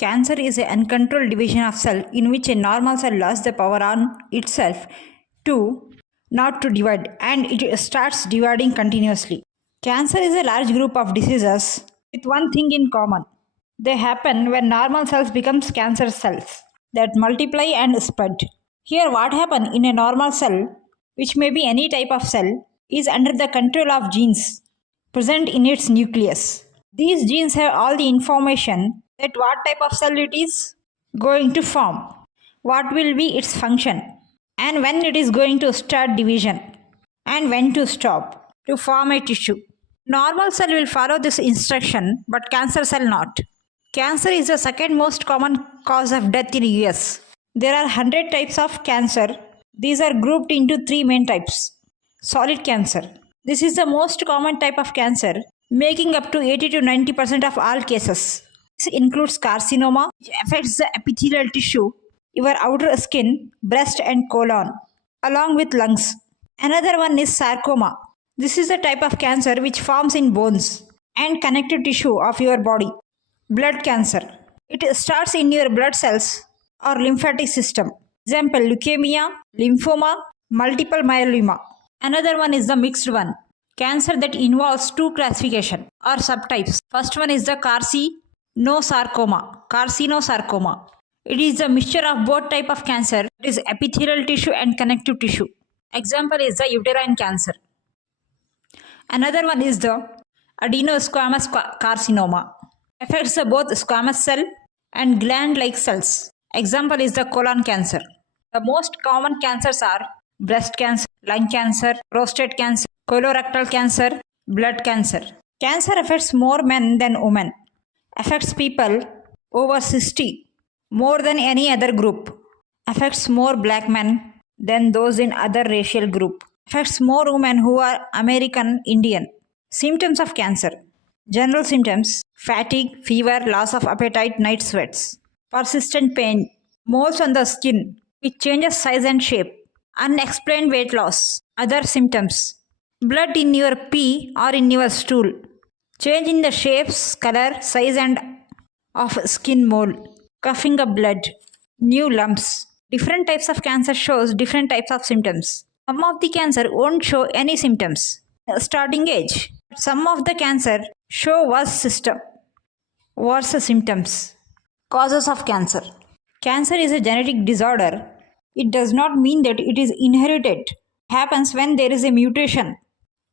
Cancer is an uncontrolled division of cell in which a normal cell lost the power on itself to not to divide and it starts dividing continuously. Cancer is a large group of diseases with one thing in common. They happen when normal cells become cancer cells that multiply and spread. Here what happens in a normal cell, which may be any type of cell, is under the control of genes present in its nucleus. These genes have all the information that what type of cell it is going to form, what will be its function, and when it is going to start division, and when to stop to form a tissue. Normal cell will follow this instruction, but cancer cell not. Cancer is the second most common cause of death in US. There are 100 types of cancer. These are grouped into three main types. Solid cancer. This is the most common type of cancer, making up to 80 to 90% of all cases. This includes carcinoma, which affects the epithelial tissue, your outer skin, breast and colon, along with lungs. Another one is sarcoma. This is a type of cancer which forms in bones and connective tissue of your body. Blood cancer. It starts in your blood cells or lymphatic system. Example, leukemia, lymphoma, multiple myeloma. Another one is the mixed one. Cancer that involves two classification or subtypes. First one is the carcinosarcoma. It is a mixture of both type of cancer. It is epithelial tissue and connective tissue. Example is the uterine cancer. Another one is the adenosquamous carcinoma. Affects both squamous cell and gland-like cells. Example is the colon cancer. The most common cancers are breast cancer, lung cancer, prostate cancer, colorectal cancer, blood cancer. Cancer affects more men than women. Affects people over 60 more than any other group. Affects more black men than those in other racial group. Affects more women who are American Indian. Symptoms of cancer. General symptoms: fatigue, fever, loss of appetite, night sweats, persistent pain, moles on the skin which changes size and shape, unexplained weight loss. Other symptoms: blood in your pee or in your stool, change in the shapes, color, size and of skin mole, coughing up blood, new lumps. Different types of cancer shows different types of symptoms. Some of the cancer won't show any symptoms starting age. Some of the cancer show worse symptoms. Causes of cancer. Cancer is a genetic disorder. It does not mean that it is inherited. It happens when there is a mutation,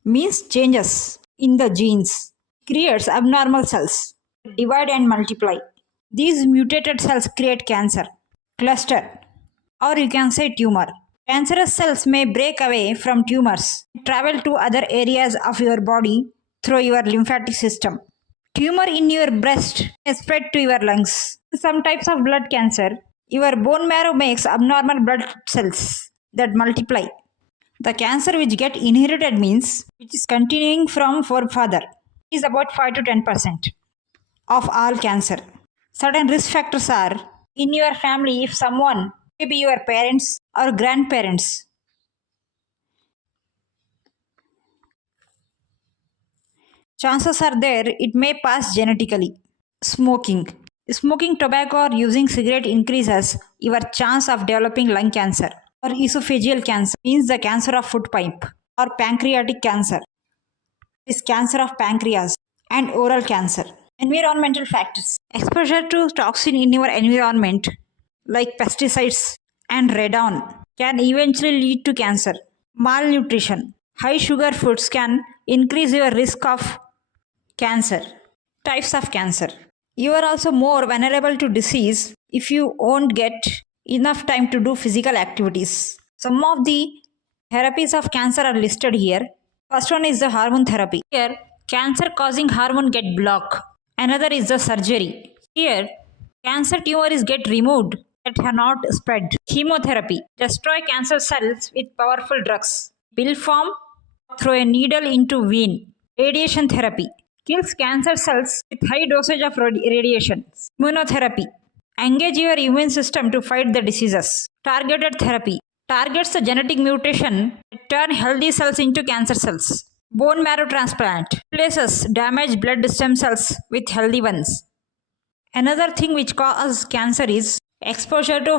means changes in the genes. Creates abnormal cells, divide and multiply. These mutated cells create cancer, cluster, or you can say tumor. Cancerous cells may break away from tumors, travel to other areas of your body through your lymphatic system. Tumor in your breast may spread to your lungs. Some types of blood cancer, your bone marrow makes abnormal blood cells that multiply. The cancer which get inherited means which is continuing from forefather is about 5 to 10% of all cancer. Certain risk factors are in your family if someone, maybe your parents or grandparents, chances are there it may pass genetically. Smoking. Smoking tobacco or using cigarette increases your chance of developing lung cancer or esophageal cancer, means the cancer of food pipe, or pancreatic cancer is cancer of pancreas, and oral cancer. Environmental factors. Exposure to toxin in your environment like pesticides and radon can eventually lead to cancer. Malnutrition. High sugar foods can increase your risk of cancer. Types of cancer. You are also more vulnerable to disease if you won't get enough time to do physical activities. Some of the therapies of cancer are listed here. First one is the hormone therapy. Here, cancer causing hormone get blocked. Another is the surgery. Here, cancer tumor is get removed that have not spread. Chemotherapy. Destroy cancer cells with powerful drugs. Pill form, throw a needle into vein. Radiation therapy. Kills cancer cells with high dosage of radiation. Immunotherapy. Engage your immune system to fight the diseases. Targeted therapy. Targets the genetic mutation that turn healthy cells into cancer cells. Bone marrow transplant. Replaces damaged blood stem cells with healthy ones. Another thing which causes cancer is exposure to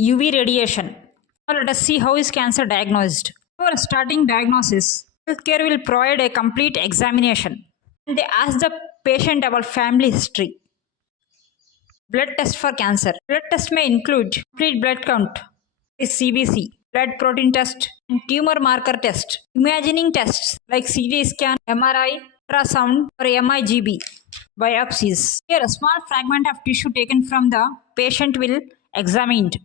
UV radiation. Now let us see how is cancer diagnosed. For starting diagnosis, healthcare will provide a complete examination. And they ask the patient about family history. Blood test for cancer. Blood test may include complete blood count, is CBC, blood protein test, and tumor marker test. Imaging tests like CT scan, MRI, ultrasound, or MIGB. Biopsies. Here, a small fragment of tissue taken from the patient will examined.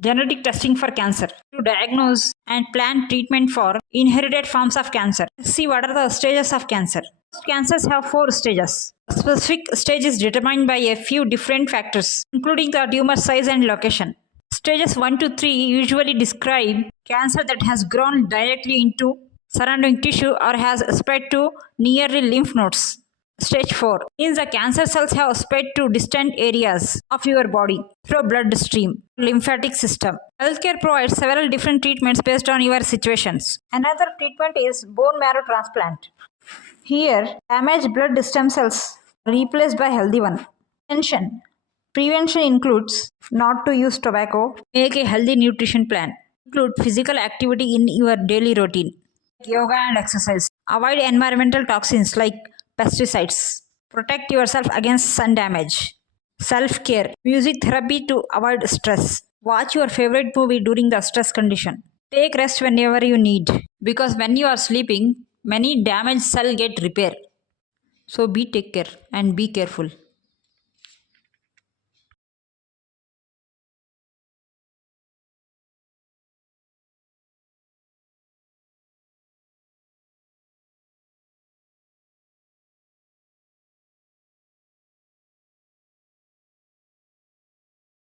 Genetic testing for cancer to diagnose and plan treatment for inherited forms of cancer. See what are the stages of cancer. Cancers have 4 stages. A specific stage is determined by a few different factors, including the tumor size and location. Stages 1 to 3 usually describe cancer that has grown directly into surrounding tissue or has spread to nearly lymph nodes. Stage 4 means the cancer cells have spread to distant areas of your body through bloodstream, lymphatic system. Healthcare provides several different treatments based on your situations. Another treatment is bone marrow transplant. Here, damaged blood stem cells are replaced by healthy one. Prevention includes not to use tobacco, make a healthy nutrition plan, include physical activity in your daily routine, yoga and exercise, avoid environmental toxins like pesticides, protect yourself against sun damage, self-care, music therapy to avoid stress, watch your favorite movie during the stress condition, take rest whenever you need because when you are sleeping, many damaged cells get repair. So be take care and be careful.